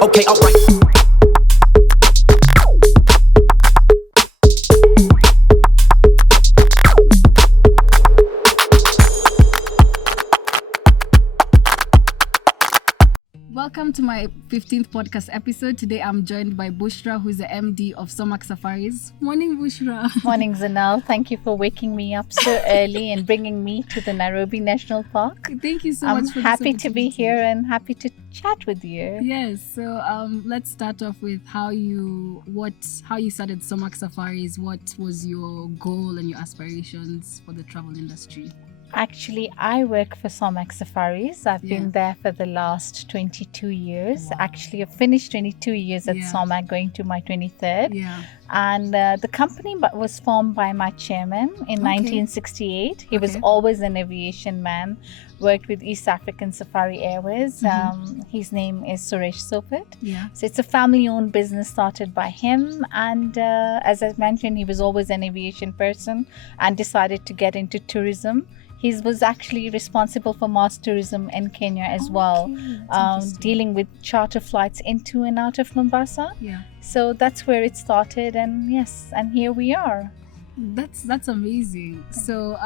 Okay, alright. Welcome to my 15th podcast episode. Today I'm joined by Bushra, who is the MD of Somak Safaris. Morning, Bushra. Morning, Zanal. Thank you for waking me up so early and bringing me to the Nairobi National Park. Thank you so much for this happy to be opportunity. here and happy to chat with you. Yes, so let's start off with how you started Somak Safaris. What was your goal and your aspirations for the travel industry? Actually, I work for Somak Safaris. I've been there for the last 22 years. Wow. Actually, I've finished 22 years at Somak, going to my 23rd. Yeah. And the company was formed by my chairman in 1968. He was always an aviation man, worked with East African Safari Airways. His name is Suresh Sopit. Yeah. So it's a family-owned business started by him. And as I mentioned, he was always an aviation person and decided to get into tourism. He was actually responsible for mass tourism in Kenya as well, dealing with charter flights into and out of Mombasa. Yeah. So that's where it started, and yes, and here we are. That's amazing. So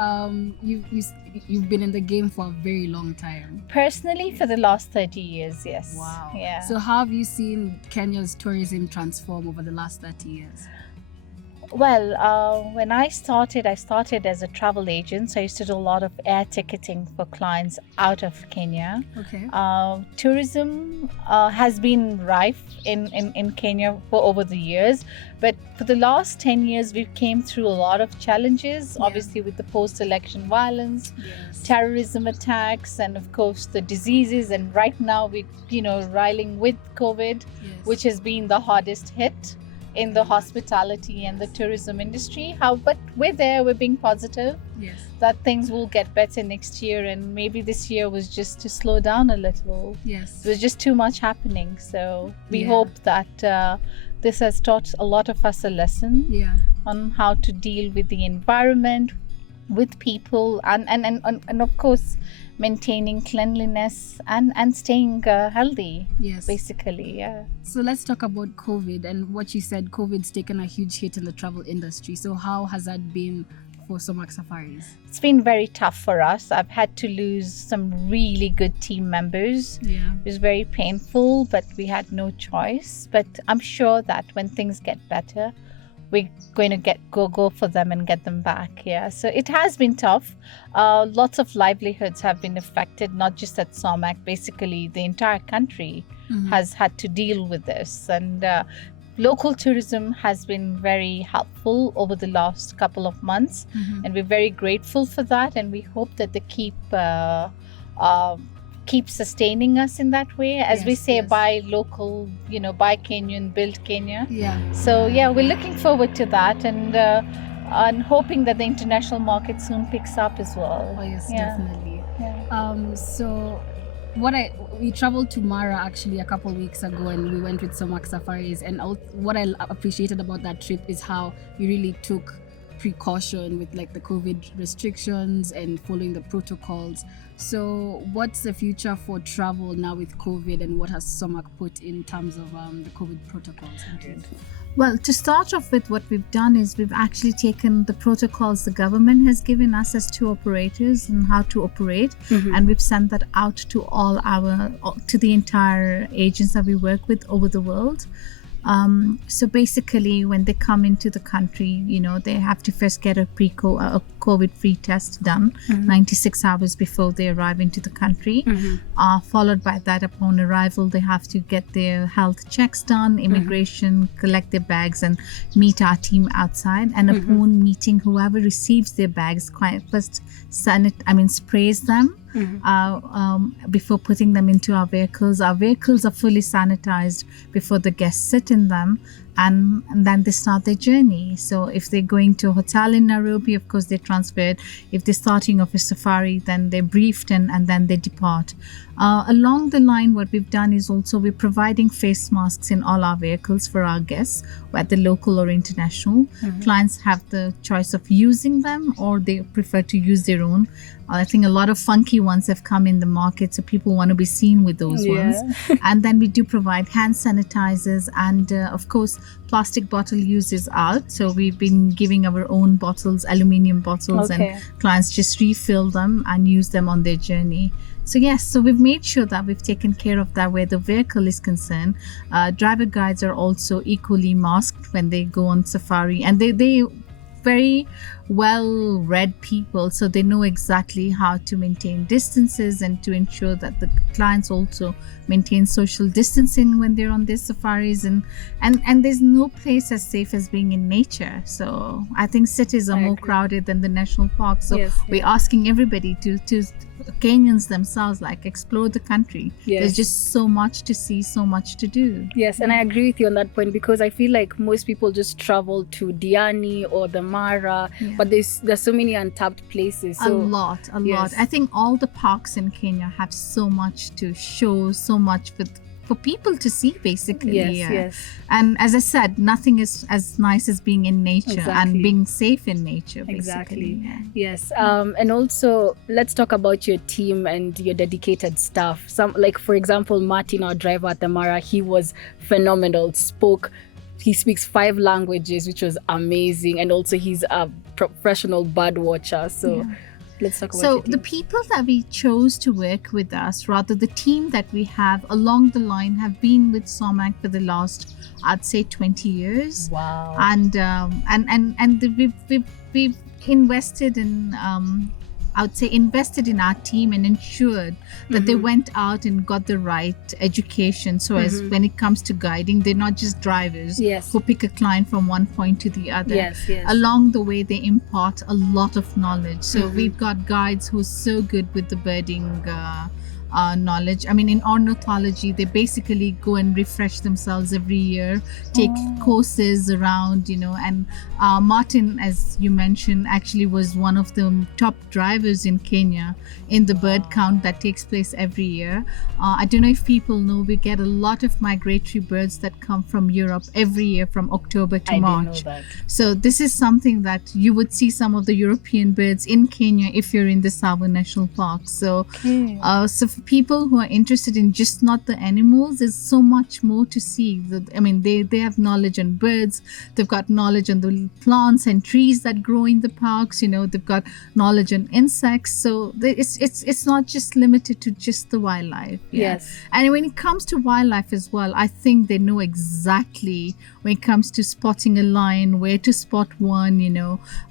you've been in the game for a very long time. Personally, for the last 30 years, yes. Wow. Yeah. So how have you seen Kenya's tourism transform over the last 30 years? Well, when I started as a travel agent. So I used to do a lot of air ticketing for clients out of Kenya. Okay. Tourism has been rife in Kenya for over the years. But for the last 10 years, we came through a lot of challenges, obviously with the post-election violence, terrorism attacks, and of course the diseases. And right now we're riling with COVID, which has been the hardest hit in the hospitality and the tourism industry. But we're being positive that things will get better next year, and maybe this year was just to slow down a little. Yes. There was just too much happening. So we hope that this has taught a lot of us a lesson on how to deal with the environment, with people, and of course maintaining cleanliness and staying healthy. Basically. So let's talk about COVID and what you said. COVID's taken a huge hit in the travel industry. So how has that been for Somak Safaris? It's been very tough for us. I've had to lose some really good team members. It was very painful, but we had no choice. But I'm sure that when things get better, we're going to go for them and get them back. So it has been tough. Lots of livelihoods have been affected, not just at Somak. Basically, the entire country has had to deal with this. And local tourism has been very helpful over the last couple of months. And we're very grateful for that. And we hope that they keep sustaining us in that way, as we say, buy local, buy Kenyan, build Kenya. So we're looking forward to that, and hoping that the international market soon picks up as well. Oh yes, definitely. So we traveled to Mara actually a couple of weeks ago, and we went with Somak Safaris, and what I appreciated about that trip is how you really took precaution with like the COVID restrictions and following the protocols. So what's the future for travel now with COVID, and what has Somak put in terms of the COVID protocols? Well, to start off with, what we've done is we've actually taken the protocols the government has given us as tour operators and how to operate, and we've sent that out to to the entire agents that we work with over the world. So basically, when they come into the country, they have to first get a COVID-free test done 96 hours before they arrive into the country. Followed by that, upon arrival, they have to get their health checks done, immigration, collect their bags, and meet our team outside. And upon meeting whoever receives their bags, first sprays them before putting them into our vehicles. Our vehicles are fully sanitized before the guests sit in them, and then they start their journey. So if they're going to a hotel in Nairobi, of course they're transferred. If they're starting off a safari, then they're briefed and then they depart. Along the line, what we've done is also we're providing face masks in all our vehicles for our guests, whether local or international. Clients have the choice of using them, or they prefer to use their own. I think a lot of funky ones have come in the market, so people want to be seen with those ones. And then we do provide hand sanitizers, and of course plastic bottle use is out, so we've been giving our own bottles, aluminium bottles, and clients just refill them and use them on their journey. So yes, so we've made sure that we've taken care of that where the vehicle is concerned. Driver guides are also equally masked when they go on safari, and they very well read people, so they know exactly how to maintain distances and to ensure that the clients also maintain social distancing when they're on their safaris, and there's no place as safe as being in nature. So I think cities are more crowded than the national parks, so we're asking everybody to Kenyans themselves, like, explore the country. There's just so much to see, so much to do. Yes, and I agree with you on that point, because I feel like most people just travel to Diani or the Mara, but there's so many untapped places. So, a lot. I think all the parks in Kenya have so much to show, so much for people to see, basically. And as I said, nothing is as nice as being in nature and being safe in nature, basically. Yes. And also, let's talk about your team and your dedicated staff. Some, like, for example, Martin, our driver at the Mara, he was phenomenal. He speaks 5 languages, which was amazing, and also he's a professional bird watcher. So let's talk about So the people that we chose to work with us, rather the team that we have along the line, have been with Somak for the last, I'd say, 20 years. Wow. And we've invested in I would say invested in our team and ensured that they went out and got the right education, so as when it comes to guiding, they're not just drivers who pick a client from one point to the other. Along the way, they impart a lot of knowledge. So we've got guides who's so good with the birding knowledge. I mean, in ornithology, they basically go and refresh themselves every year, take courses around, and Martin, as you mentioned, actually was one of the top drivers in Kenya in the bird count that takes place every year. I don't know if people know, we get a lot of migratory birds that come from Europe every year from October to March. So this is something that you would see some of the European birds in Kenya if you're in the Tsavo National Park. So so for people who are interested in just not the animals, there's so much more to see. I mean, they have knowledge on birds, they've got knowledge on the plants and trees that grow in the parks, they've got knowledge on insects. So it's not just limited to just the wildlife. And when it comes to wildlife as well, I think they know exactly when it comes to spotting a lion, where to spot one,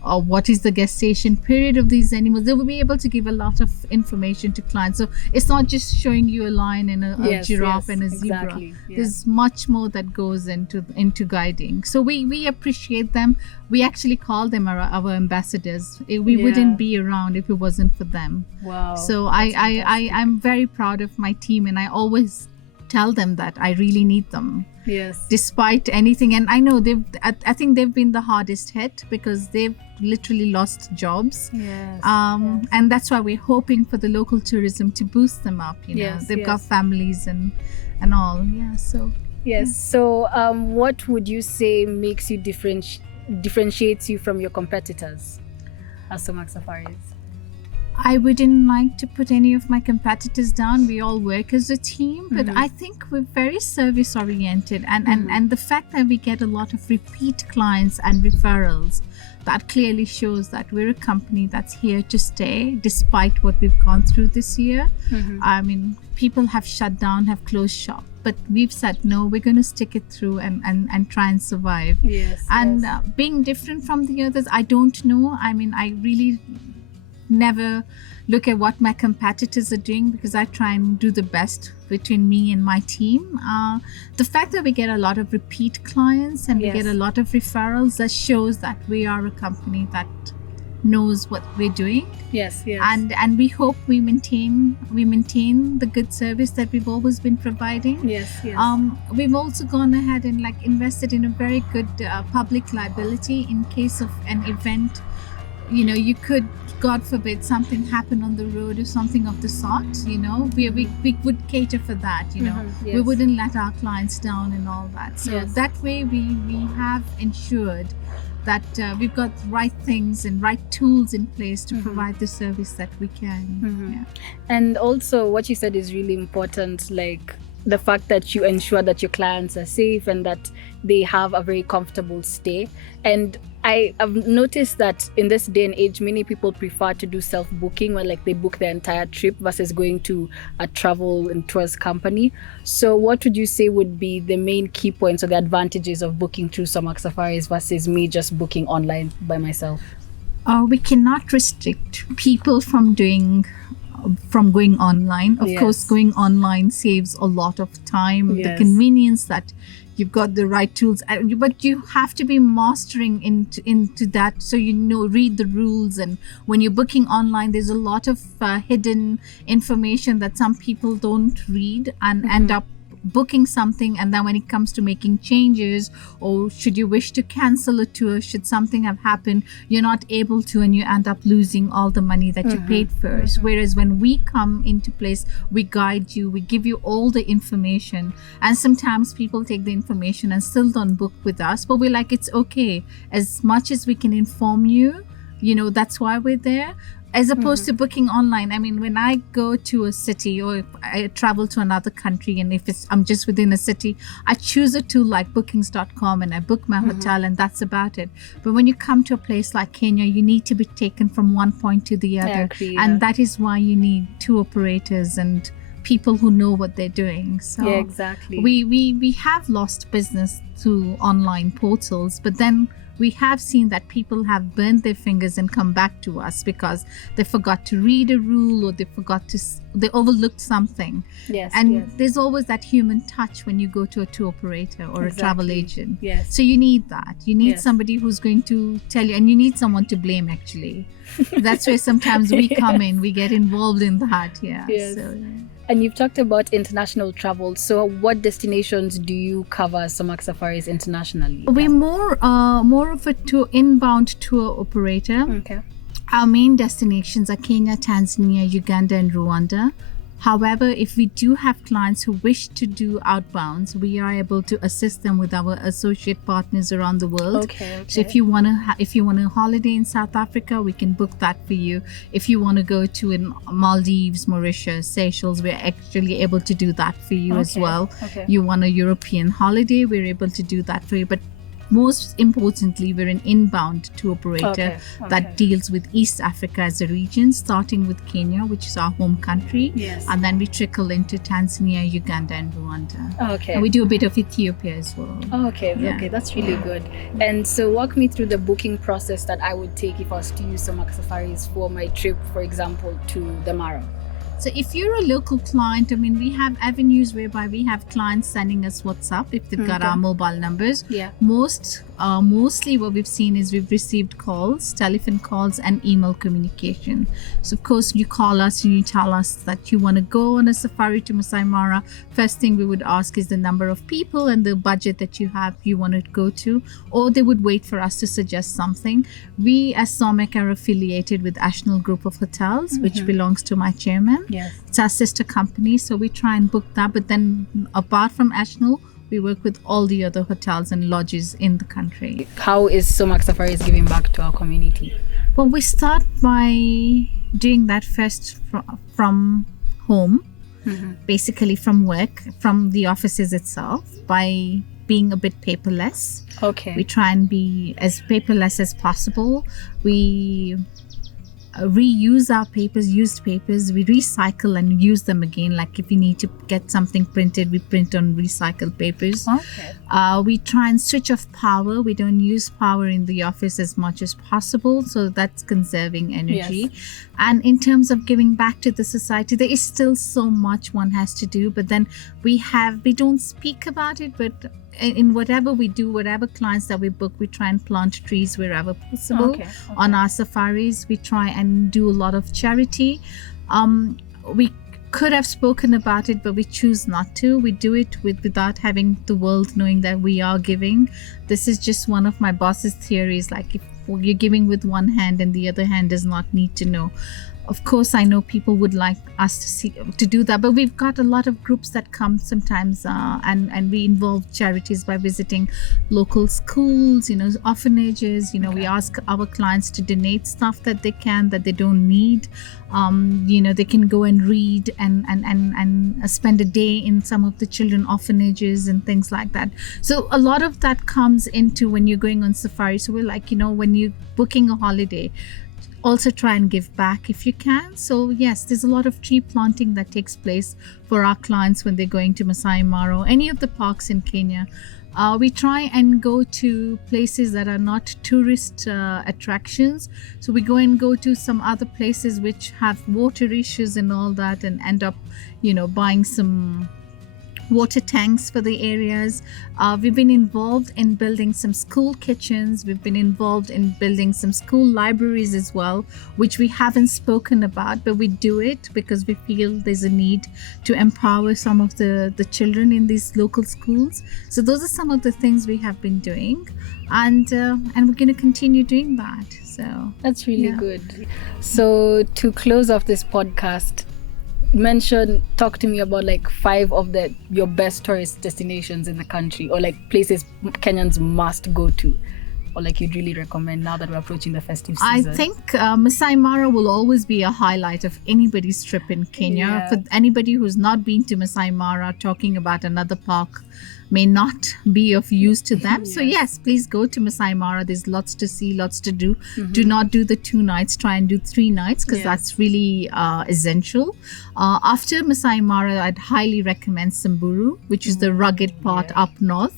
or what is the gestation period of these animals. They will be able to give a lot of information to clients. So it's not just showing you a lion and a giraffe and a zebra. There's much more that goes into guiding. So we appreciate them. We actually call them our ambassadors. We wouldn't be around if it wasn't for them. Wow. So I'm very proud of my team, and I always tell them that I really need them. Despite anything. And I know I think they've been the hardest hit, because they've literally lost jobs. And that's why we're hoping for the local tourism to boost them up. They've got families and all. So what would you say makes you differentiates you from your competitors as Somak Safaris? I wouldn't like to put any of my competitors down. We all work as a team, but I think we're very service oriented, and the fact that we get a lot of repeat clients and referrals, that clearly shows that we're a company that's here to stay despite what we've gone through this year. I mean, people have shut down, have closed shop, but we've said no, we're going to stick it through and try and survive. Being different from the others, I don't know. I mean, I really never look at what my competitors are doing, because I try and do the best between me and my team. The fact that we get a lot of repeat clients and we get a lot of referrals, that shows that we are a company that knows what we're doing. Yes. And we hope we maintain the good service that we've always been providing. Yes. We've also gone ahead and invested in a very good public liability in case of an event. You could, God forbid, something happen on the road or something of the sort. We would cater for that. Yes. We wouldn't let our clients down and all that. So that way we have ensured that we've got right things and right tools in place to provide the service that we can. And also what you said is really important, like the fact that you ensure that your clients are safe and that they have a very comfortable stay. And I've noticed that in this day and age, many people prefer to do self-booking, where they book their entire trip versus going to a travel and tours company. So what would you say would be the main key points or the advantages of booking through Somak Safaris versus me just booking online by myself? We cannot restrict people from going online. Of course, going online saves a lot of time. The convenience that you've got the right tools, but you have to be mastering into that, so read the rules. And when you're booking online, there's a lot of hidden information that some people don't read and end up booking something, and then when it comes to making changes, or should you wish to cancel a tour, should something have happened, you're not able to, and you end up losing all the money that you paid first. Whereas when we come into place, we guide you, we give you all the information. And sometimes people take the information and still don't book with us, but we're like, it's okay, as much as we can inform you, that's why we're there. As opposed to booking online. I mean, when I go to a city, or if I travel to another country, and if I'm just within a city, I choose a tool like bookings.com and I book my hotel, and that's about it. But when you come to a place like Kenya, you need to be taken from one point to the other. I agree, and that is why you need tour operators and people who know what they're doing. So exactly. We have lost business through online portals, but then we have seen that people have burned their fingers and come back to us because they forgot to read a rule, or they overlooked something. There's always that human touch when you go to a tour operator or a travel agent. So you need that. You need somebody who's going to tell you, and you need someone to blame, actually. That's where sometimes we come in, we get involved in that. And you've talked about international travel. So what destinations do you cover as Somak Safaris internationally? We're more of a inbound tour operator. Okay. Our main destinations are Kenya, Tanzania, Uganda, and Rwanda. However, if we do have clients who wish to do outbounds, we are able to assist them with our associate partners around the world. Okay. So if you want a holiday in South Africa, we can book that for you. If you want to go to Maldives, Mauritius, Seychelles, we're actually able to do that for you as well. You want a European holiday, we're able to do that for you. But most importantly, we're an inbound tour operator that deals with East Africa as a region, starting with Kenya, which is our home country, and then we trickle into Tanzania, Uganda, and Rwanda. And we do a bit of Ethiopia as well. Okay, that's really good. And so walk me through the booking process that I would take if I was to use Somak Safaris for my trip, for example, to the Mara. So if you're a local client, I mean, we have avenues whereby we have clients sending us WhatsApp if they've got our mobile numbers. Mostly what we've seen is we've received calls, telephone calls, and email communication. So of course, you call us and you tell us that you want to go on a safari to Masai Mara. First thing we would ask is the number of people and the budget that you want to go to, or they would wait for us to suggest something. We as Somak are affiliated with Ashnell Group of Hotels, which belongs to my chairman. It's our sister company, so we try and book that. But then apart from Ashnell, we work with all the other hotels and lodges in the country. How is Somak Safaris giving back to our community? Well, we start by doing that first from home, basically from work, from the offices itself, by being a bit paperless. We try and be as paperless as possible. We reuse our used papers. We recycle and use them again. Like if you need to get something printed, we print on recycled papers. We try and switch off power. We don't use power in the office as much as possible, so that's conserving energy. And in terms of giving back to the society, there is still so much one has to do, but then we don't speak about it, but in whatever we do, whatever clients that we book, we try and plant trees wherever possible. On our safaris, we try and do a lot of charity. We could have spoken about it, but we choose not to. We do it without having the world knowing that we are giving. This is just one of my boss's theories, like if you're giving with one hand and the other hand does not need to know. Of course, I know people would like us to do that, but we've got a lot of groups that come sometimes, and we involve charities by visiting local schools, orphanages. We ask our clients to donate stuff that they don't need. They can go and read and spend a day in some of the children orphanages and things like that. So a lot of that comes into when you're going on safari. So we're like, when you're booking a holiday, also try and give back if you can. So yes, there's a lot of tree planting that takes place for our clients when they're going to Masai Mara or any of the parks in Kenya. We try and go to places that are not tourist attractions. So we go to some other places which have water issues and all that, and end up, buying some water tanks for the areas. We've been involved in building some school kitchens. We've been involved in building some school libraries as well, which we haven't spoken about, but we do it because we feel there's a need to empower some of the children in these local schools. So those are some of the things we have been doing, and we're going to continue doing that. So that's really good. So to close off this podcast, talk to me about like 5 of your best tourist destinations in the country, or like places Kenyans must go to, or like you'd really recommend now that we're approaching the festive season. I think Masai Mara will always be a highlight of anybody's trip in Kenya. For anybody who's not been to Masai Mara, talking about another park may not be of use to them. So yes, please go to Masai Mara. There's lots to see, lots to do. Do not do the 2 nights, try and do 3 nights, because that's really essential. After Masai Mara, I'd highly recommend Samburu, which is the rugged part up north.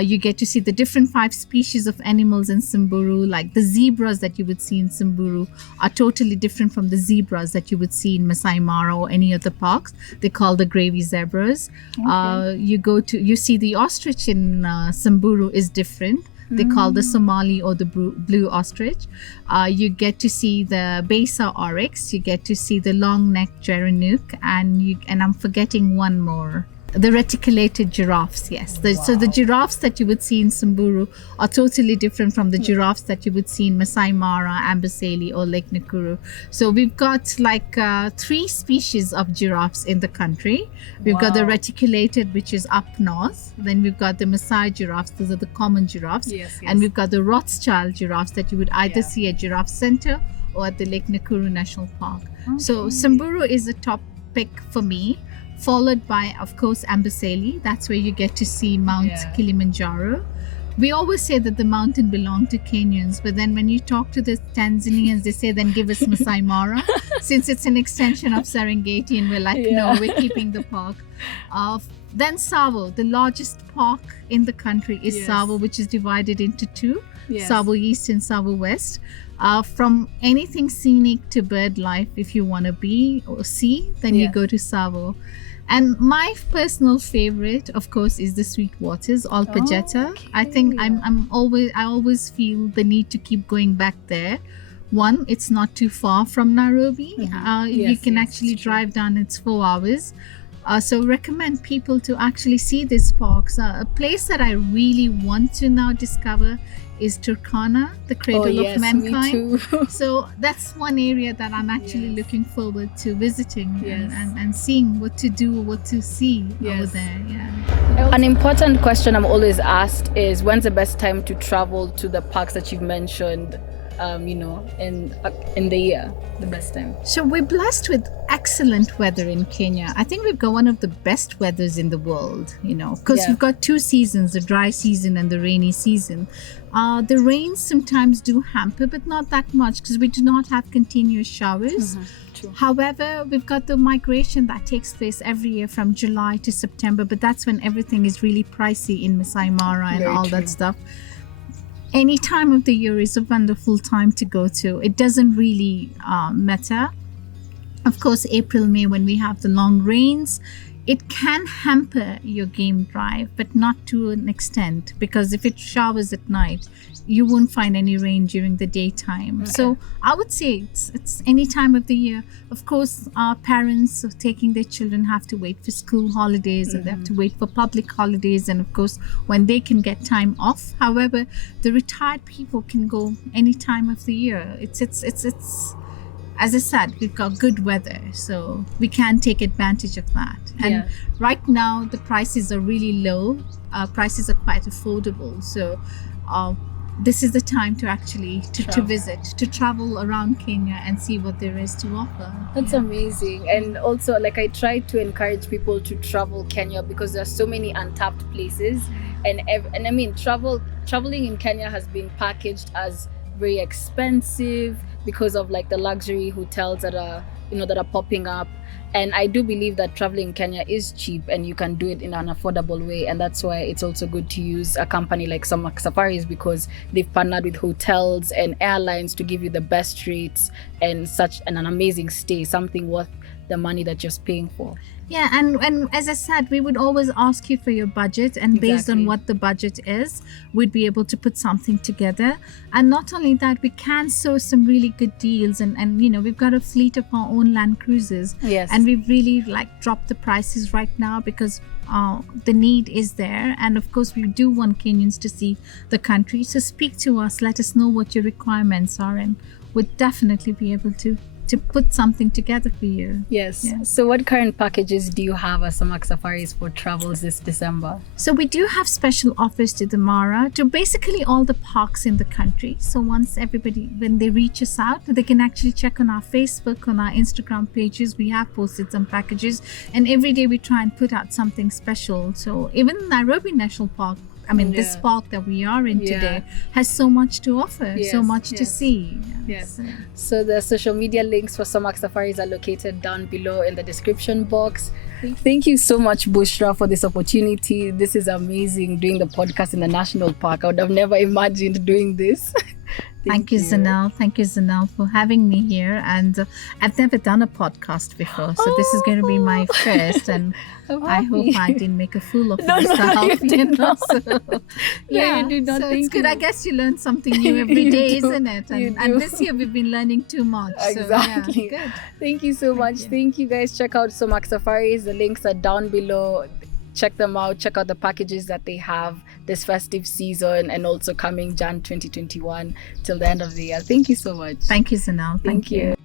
You get to see the different 5 species of animals in Samburu. Like the zebras that you would see in Samburu are totally different from the zebras that you would see in Masai Mara or any other parks. They call the gravy zebras. You see the ostrich in Samburu is different. They call the Somali or the blue ostrich. You get to see the Besa oryx. You get to see the long-necked gerenuk, and I'm forgetting one more. The reticulated giraffes, yes. So the giraffes that you would see in Samburu are totally different from the giraffes that you would see in Masai Mara, Amboseli or Lake Nakuru. So we've got like 3 species of giraffes in the country. We've got the reticulated, which is up north. Then we've got the Maasai giraffes, those are the common giraffes. And we've got the Rothschild giraffes that you would either see at Giraffe Center or at the Lake Nakuru National Park. So Samburu is a top pick for me, followed by, of course, Amboseli. That's where you get to see Mount Kilimanjaro. We always say that the mountain belonged to Kenyans, but then when you talk to the Tanzanians, they say, then give us Masai Mara, since it's an extension of Serengeti, and we're like, no, we're keeping the park. Then Tsavo, the largest park in the country is Tsavo, which is divided into 2, Tsavo East and Tsavo West. From anything scenic to bird life, if you want to be or see, then you go to Tsavo. And my personal favorite, of course, is the Sweet Waters, Olpejeta. I think I always feel the need to keep going back there. One, it's not too far from Nairobi. You can actually drive down. It's 4 hours. So recommend people to actually see these parks. A place that I really want to now discover is Turkana, the cradle of mankind. Me too. So that's one area that I'm actually looking forward to visiting and seeing what to do, what to see over there. An important question I'm always asked is, when's the best time to travel to the parks that you've mentioned? In the year, the best time. So we're blessed with excellent weather in Kenya. I think we've got one of the best weathers in the world, because we've got 2 seasons, the dry season and the rainy season. The rains sometimes do hamper, but not that much, because we do not have continuous showers. However, we've got the migration that takes place every year from July to September, but that's when everything is really pricey in Masai Mara and that stuff. any time of the year is a wonderful time to go to. It doesn't really matter. Of course, April, May, when we have the long rains, it can hamper your game drive, but not to an extent, because if it showers at night, you won't find any rain during the daytime. Okay. So I would say it's any time of the year. Of course, our parents taking their children have to wait for school holidays, and they have to wait for public holidays, and of course when they can get time off. However, the retired people can go any time of the year. It's as I said, we've got good weather, so we can take advantage of that. And right now, the prices are really low. Prices are quite affordable. So this is the time to actually to visit, to travel around Kenya and see what there is to offer. That's amazing. And also, like, I try to encourage people to travel Kenya because there are so many untapped places. And I mean, traveling in Kenya has been packaged as very expensive because of like the luxury hotels that are popping up. And I do believe that traveling in Kenya is cheap and you can do it in an affordable way. And that's why it's also good to use a company like Somak Safaris, because they've partnered with hotels and airlines to give you the best rates and such an amazing stay, something worth the money that you're paying for. Yeah, and as I said, we would always ask you for your budget, and based on what the budget is, we'd be able to put something together. And not only that, we can source some really good deals, and we've got a fleet of our own land cruisers. Yes. And we've really dropped the prices right now because the need is there, and of course we do want Kenyans to see the country. So speak to us, let us know what your requirements are, and we'll definitely be able to put something together for you. Yes. So what current packages do you have at Somak Safaris for travels this December? So we do have special offers to the Mara, to basically all the parks in the country. So once everybody, when they reach us out, they can actually check on our Facebook, on our Instagram pages. We have posted some packages, and every day we try and put out something special. So even Nairobi National Park, this park that we are in today has so much to offer, so much to see. Yes. So the social media links for Somak Safaris are located down below in the description box. Thank you so much, Bushra, for this opportunity. This is amazing, doing the podcast in the national park. I would have never imagined doing this. Thank you, Zanel. Thank you, Zanel, for having me here. And I've never done a podcast before, so this is going to be my first. And I hope I didn't make a fool of myself. You did not. So, you did not. So it's good. I guess you learn something new every day, isn't it? And this year we've been learning too much. Exactly. So, yeah, good. Thank you so much. Thank you, guys. Check out Somak Safaris. The links are down below. Check them out. Check out the packages that they have this festive season and also coming Jan 2021 till the end of the year. Thank you so much. Thank you, Zanel. Thank you.